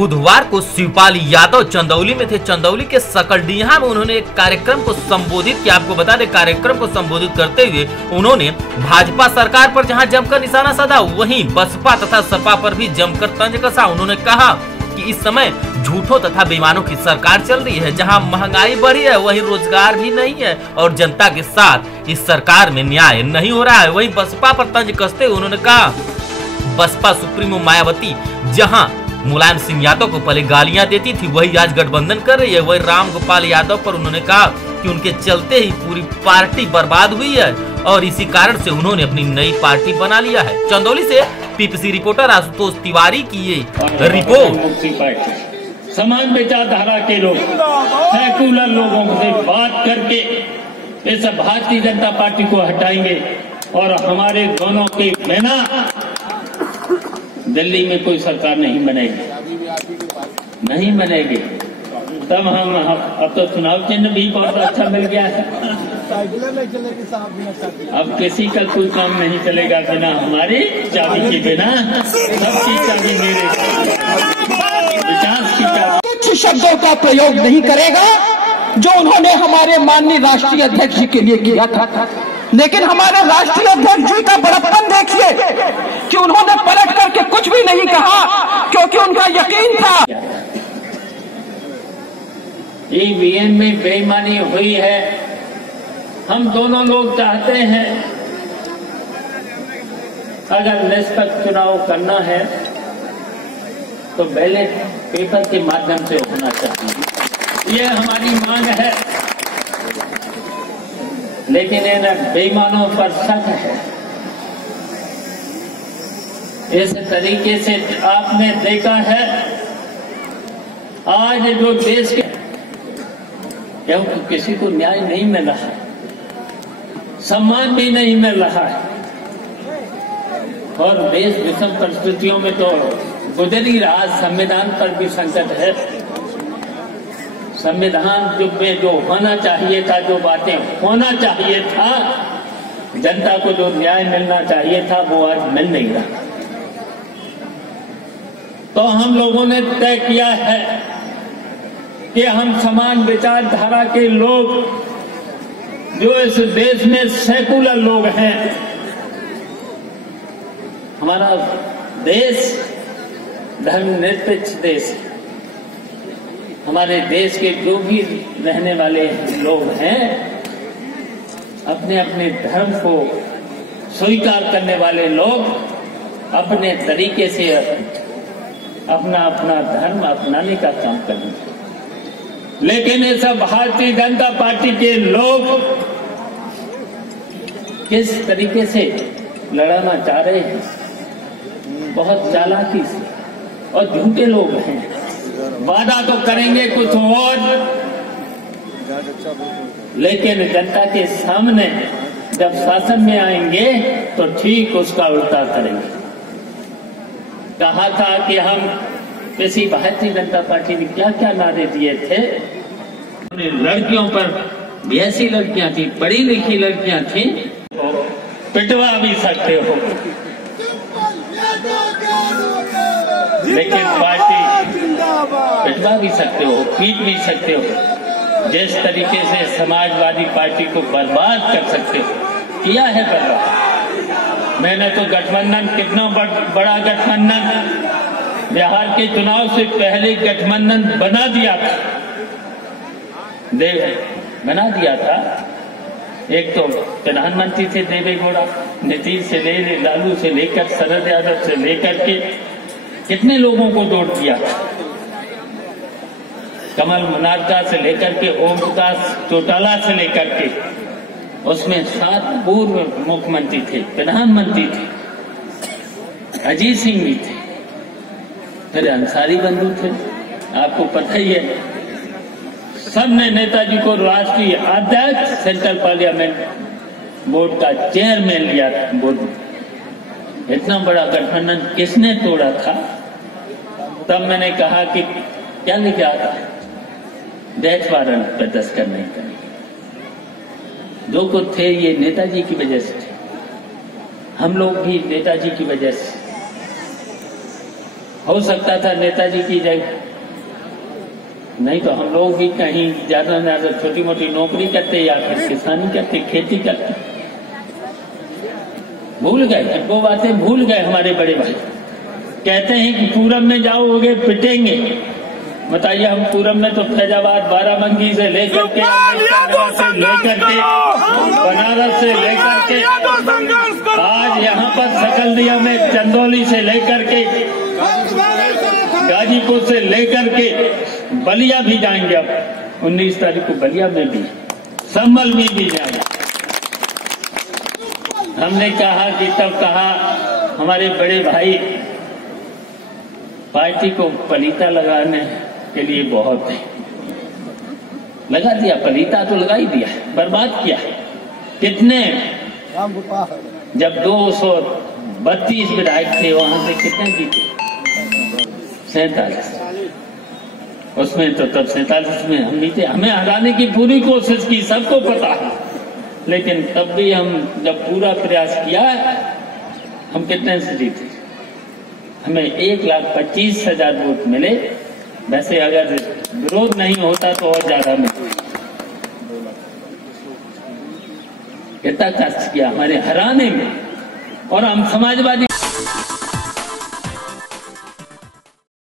बुधवार को शिवपाल यादव चंदौली में थे। चंदौली के सकलडीहा में उन्होंने एक कार्यक्रम को संबोधित किया। आपको बता दें, कार्यक्रम को संबोधित करते हुए उन्होंने भाजपा सरकार पर जहां जमकर निशाना साधा, वहीं बसपा तथा सपा पर भी जमकर तंज कसा। उन्होंने कहा कि इस समय झूठों तथा बेईमानों की सरकार चल रही है, जहां महंगाई बढ़ी है वहीं रोजगार भी नहीं है और जनता के साथ इस सरकार में न्याय नहीं हो रहा है। वहीं बसपा पर तंज कसते हुए उन्होंने कहा, बसपा सुप्रीमो मायावती जहां मुलायम सिंह यादव को पहले गालियां देती थी, वही आज गठबंधन कर रही है। वही राम गोपाल यादव पर उन्होंने कहा कि उनके चलते ही पूरी पार्टी बर्बाद हुई है और इसी कारण से उन्होंने अपनी नई पार्टी बना लिया है। चंदौली से पीपीसी रिपोर्टर आशुतोष तिवारी की ये रिपोर्ट। समान विचारधारा के लोग, सेकुलर लोगों से बात करके इस भारतीय जनता पार्टी को हटाएंगे और हमारे दोनों के बिना दिल्ली में कोई सरकार नहीं बनेगी। तब हम अब तो चुनाव चिन्ह भी बहुत अच्छा मिल गया है। अब किसी का कोई काम नहीं चलेगा बिना हमारी चाबी के, बिना सबकी चाबी मेरे विकास की चाबी। कुछ शब्दों का प्रयोग नहीं करेगा जो उन्होंने हमारे माननीय राष्ट्रीय अध्यक्ष जी के लिए किया था, लेकिन हमारे राष्ट्रीय अध्यक्ष जी का बड़प्पन देखिए कि उन्होंने पलट करके कुछ भी नहीं कहा, क्योंकि उनका यकीन था। ईवीएम में बेईमानी हुई है। हम दोनों लोग चाहते हैं अगर निष्पक्ष चुनाव करना है तो बैलेट पेपर के माध्यम से होना चाहिए, ये हमारी मांग है। लेकिन इन बेईमानों पर शक है। इस तरीके से आपने देखा है आज जो देश के क्योंकि किसी को न्याय नहीं मिल रहा है, सम्मान भी नहीं मिल रहा है और देश विषम परिस्थितियों में तो गुजर ही रहा। संविधान पर भी संकट है। संविधान जो होना चाहिए था, जो बातें होना चाहिए था, जनता को जो न्याय मिलना चाहिए था, वो आज मिल नहीं रहा। तो हम लोगों ने तय किया है कि हम समान विचारधारा के लोग जो इस देश में सेकुलर लोग हैं, हमारा देश धर्मनिरपेक्ष देश है। हमारे देश के जो भी रहने वाले लोग हैं, अपने अपने धर्म को स्वीकार करने वाले लोग अपने तरीके से अपना अपना धर्म अपनाने का काम करेंगे। लेकिन ये सब भारतीय जनता पार्टी के लोग किस तरीके से लड़ाना चाह रहे हैं, बहुत चालाकी से, और झूठे लोग हैं। वादा तो करेंगे कुछ और, लेकिन जनता के सामने जब शासन में आएंगे तो ठीक उसका उल्टा करेंगे। कहा था कि हम किसी भारतीय जनता पार्टी ने क्या क्या नारे दिए थे। लड़कियों पर ऐसी लड़कियां थी, पढ़ी लिखी लड़कियां थी, पिटवा भी सकते हो, लेकिन पार्टी पिटवा भी सकते हो, पीट भी सकते हो। जिस तरीके से समाजवादी पार्टी को बर्बाद कर सकते हो, किया है बर्बाद। मैंने तो गठबंधन, कितना बड़ा गठबंधन, बिहार के चुनाव से पहले गठबंधन बना दिया था। एक तो प्रधानमंत्री थे देवे गौड़ा, नीतीश से लालू से लेकर शरद यादव से लेकर के कितने लोगों को जोड़ दिया था। कमल मुनारका से लेकर के ओम प्रकाश चौटाला से लेकर के, उसमें 7 पूर्व मुख्यमंत्री थे, प्रधानमंत्री थे, अजीत सिंह भी थे, फिर अंसारी बंधु थे, आपको पता ही है। सबने नेताजी को राष्ट्रीय अध्यक्ष, सेंट्रल पार्लियामेंट बोर्ड का चेयरमैन लिया था। इतना बड़ा गठबंधन किसने तोड़ा था? तब मैंने कहा कि क्या लिखा था, डेथ वारंट पर दस्तखत नहीं करेंगे। जो कुछ थे ये नेताजी की वजह से थे, हम लोग भी नेताजी की वजह से। हो सकता था नेताजी की जगह, नहीं तो हम लोग भी कहीं ज्यादा से ज्यादा छोटी मोटी नौकरी करते या फिर किसानी करते, खेती करते। भूल गए, वो बातें भूल गए हमारे बड़े भाई। कहते हैं कि पूरब में जाओगे पिटेंगे। बताइए, हम पूरब में तो फैजाबाद, बाराबंकी से लेकर के बनारस से लेकर के आज यहाँ पर सकलदिया में, चंदौली से लेकर के गाजीपुर से लेकर के बलिया भी जाएंगे। अब 19 तारीख को बलिया में भी, संभल में भी जाएंगे। हमने कहा कि तब कहा हमारे बड़े भाई पार्टी को पलीता लगाने के लिए बहुत है, लगा दिया पलीता तो लगा ही दिया, बर्बाद किया। कितने, जब 232 विधायक थे वहां से कितने जीते? 47। उसमें तो तब 47 में हम जीते। हमें हराने की पूरी कोशिश की, सबको पता है, लेकिन तब भी हम जब पूरा प्रयास किया, हम कितने से जीते? हमें 1,25,000 वोट मिले। वैसे अगर विरोध नहीं होता तो और ज्यादा मिलता। कितना कष्ट किया हमारे हराने में, और हम समाजवादी